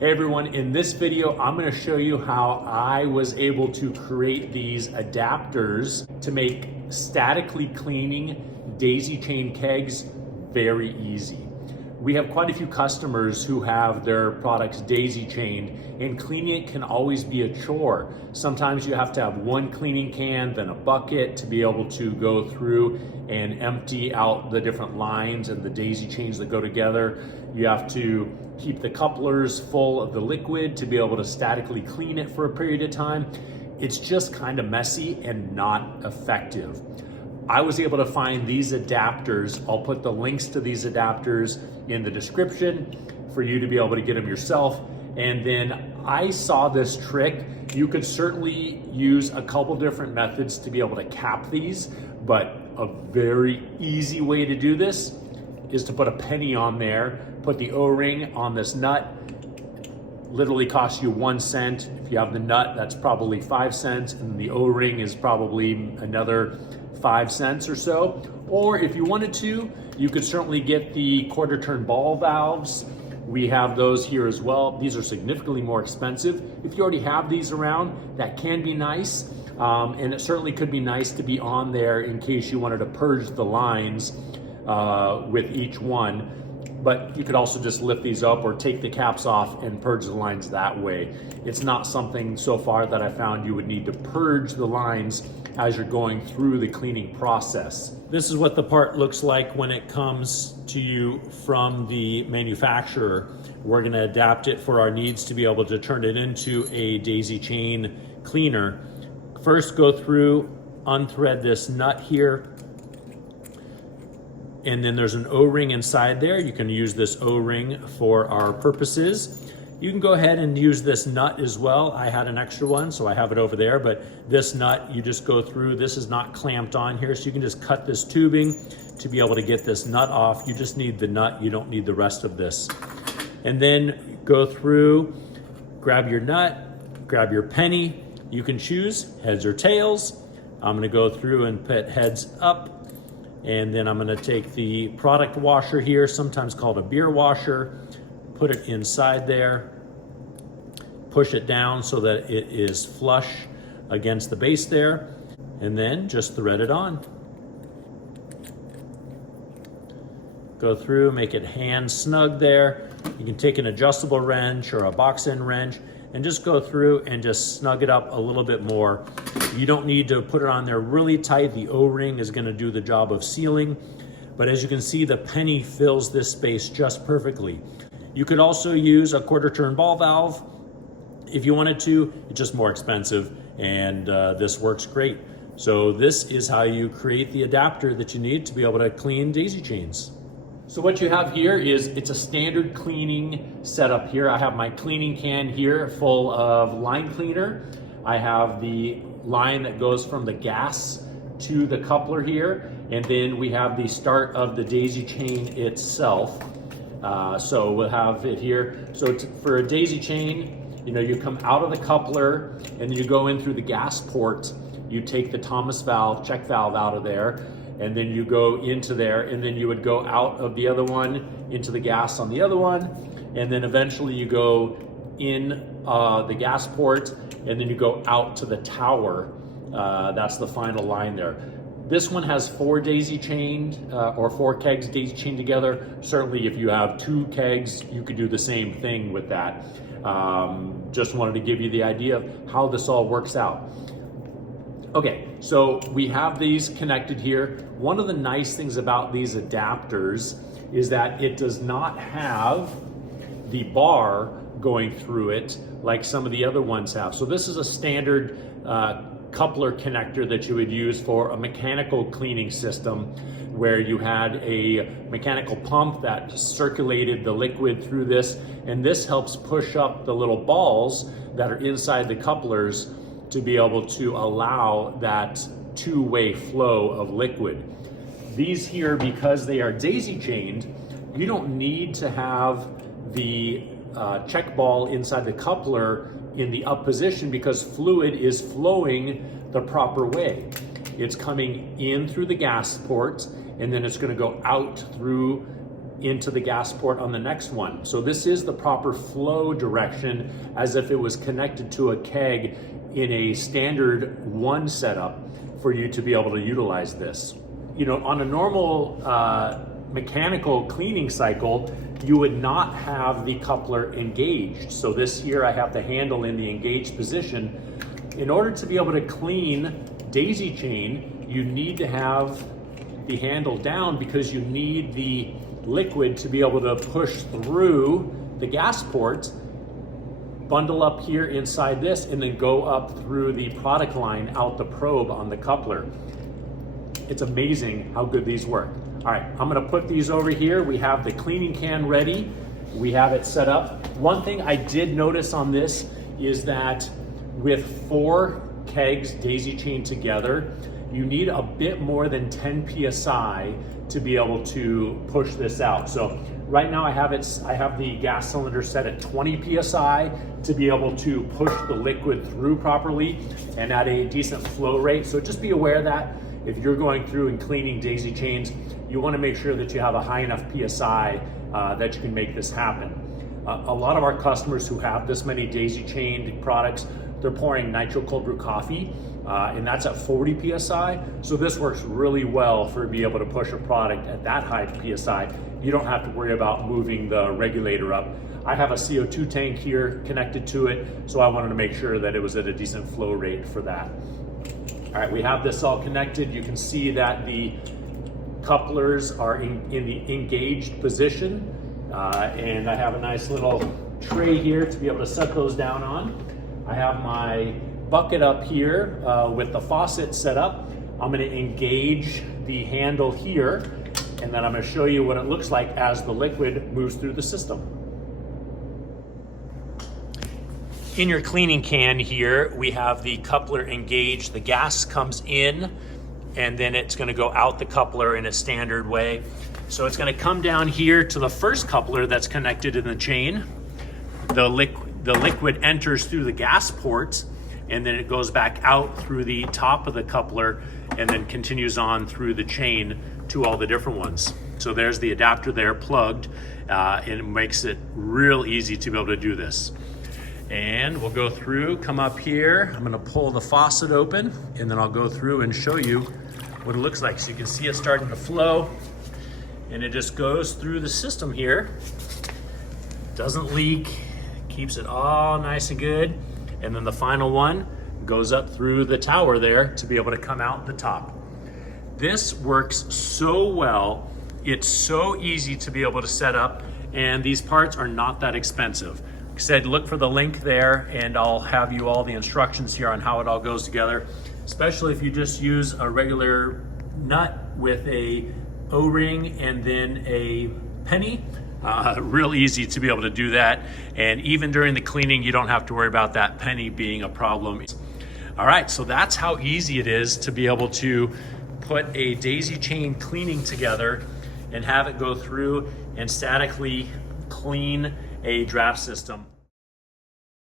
Hey everyone, in this video, I'm gonna show you how I was able to create these adapters to make statically cleaning daisy chain kegs very easy. We have quite a few customers who have their products daisy chained, and cleaning it can always be a chore. Sometimes you have to have one cleaning can, then a bucket to be able to go through and empty out the different lines and the daisy chains that go together. You have to keep the couplers full of the liquid to be able to statically clean it for a period of time. It's just kind of messy and not effective. I was able to find these adapters. I'll put the links to these adapters in the description for you to be able to get them yourself. And then I saw this trick. You could certainly use a couple different methods to be able to cap these, but a very easy way to do this is to put a penny on there, put the O-ring on this nut. Literally costs you 1 cent. If you have the nut, that's probably 5 cents, and the O-ring is probably another 5 cents or so. Or if you wanted to, you could certainly get the quarter turn ball valves. We have those here as well. These are significantly more expensive. If you already have these around, that can be nice. And it certainly could be nice to be on there in case you wanted to purge the lines with each one. But you could also just lift these up or take the caps off and purge the lines that way. It's not something so far that I found you would need to purge the lines as you're going through the cleaning process. This is what the part looks like when it comes to you from the manufacturer. We're gonna adapt it for our needs to be able to turn it into a daisy chain cleaner. First, go through, unthread this nut here, and then there's an O-ring inside there. You can use this O-ring for our purposes. You can go ahead and use this nut as well. I had an extra one, so I have it over there, but this nut, you just go through. This is not clamped on here, so you can just cut this tubing to be able to get this nut off. You just need the nut, you don't need the rest of this. And then go through, grab your nut, grab your penny. You can choose heads or tails. I'm gonna go through and put heads up. And then I'm gonna take the product washer here, sometimes called a beer washer, put it inside there, push it down so that it is flush against the base there, and then just thread it on. Go through, make it hand snug there. You can take an adjustable wrench or a box end wrench and just go through and just snug it up a little bit more. You don't need to put it on there really tight. The O-ring is gonna do the job of sealing. But as you can see, the penny fills this space just perfectly. You could also use a quarter turn ball valve if you wanted to. It's just more expensive, and this works great. So this is how you create the adapter that you need to be able to clean daisy chains. So what you have here is, it's a standard cleaning setup here. I have my cleaning can here full of line cleaner. I have the line that goes from the gas to the coupler here, and then we have the start of the daisy chain itself. So we'll have it here. So for a daisy chain, you know, you come out of the coupler and then you go in through the gas port. You take the Thomas valve, check valve out of there, and then you go into there, and then you would go out of the other one into the gas on the other one, and then eventually you go in the gas port, and then you go out to the tower. That's the final line there. This one has 4 daisy chained or 4 kegs daisy chained together. Certainly if you have 2 kegs, you could do the same thing with that. Just wanted to give you the idea of how this all works out. Okay, so we have these connected here. One of the nice things about these adapters is that it does not have the bar going through it like some of the other ones have. So this is a standard coupler connector that you would use for a mechanical cleaning system, where you had a mechanical pump that circulated the liquid through this, and this helps push up the little balls that are inside the couplers to be able to allow that two-way flow of liquid. These here, because they are daisy chained, you don't need to have the check ball inside the coupler in the up position, because fluid is flowing the proper way. It's coming in through the gas port, and then it's going to go out through into the gas port on the next one. So this is the proper flow direction, as if it was connected to a keg in a standard one setup for you to be able to utilize this. You know, on a normal mechanical cleaning cycle, you would not have the coupler engaged. So this here, I have the handle in the engaged position. In order to be able to clean daisy chain, you need to have the handle down, because you need the liquid to be able to push through the gas port, bundle up here inside this, and then go up through the product line out the probe on the coupler. It's amazing how good these work. All right, I'm gonna put these over here. We have the cleaning can ready. We have it set up. One thing I did notice on this is that with 4 kegs daisy chained together, you need a bit more than 10 PSI to be able to push this out. So right now I have the gas cylinder set at 20 PSI to be able to push the liquid through properly and at a decent flow rate. So just be aware that if you're going through and cleaning daisy chains, you want to make sure that you have a high enough PSI that you can make this happen. A lot of our customers who have this many daisy chained products, they're pouring nitro cold brew coffee, and that's at 40 PSI. So this works really well for being able to push a product at that high PSI. You don't have to worry about moving the regulator up. I have a CO2 tank here connected to it, so I wanted to make sure that it was at a decent flow rate for that. All right, we have this all connected. You can see that the couplers are in the engaged position, and I have a nice little tray here to be able to set those down on. I have my bucket up here with the faucet set up. I'm going to engage the handle here, and then I'm going to show you what it looks like as the liquid moves through the system. In your cleaning can here, we have the coupler engaged. The gas comes in, and then it's going to go out the coupler in a standard way. So it's going to come down here to the first coupler that's connected in the chain. The liquid enters through the gas port, and then it goes back out through the top of the coupler and then continues on through the chain to all the different ones. So there's the adapter there plugged, and it makes it real easy to be able to do this. And we'll go through, come up here. I'm gonna pull the faucet open, and then I'll go through and show you what it looks like. So you can see it starting to flow, and it just goes through the system here. Doesn't leak, keeps it all nice and good. And then the final one goes up through the tower there to be able to come out the top. This works so well. It's so easy to be able to set up, and these parts are not that expensive. Like I said, look for the link there, and I'll have you all the instructions here on how it all goes together, especially if you just use a regular nut with a O-ring and then a penny. Real easy to be able to do that, and even during the cleaning you don't have to worry about that penny being a problem. All right, so that's how easy it is to be able to put a daisy chain cleaning together and have it go through and statically clean a draft system.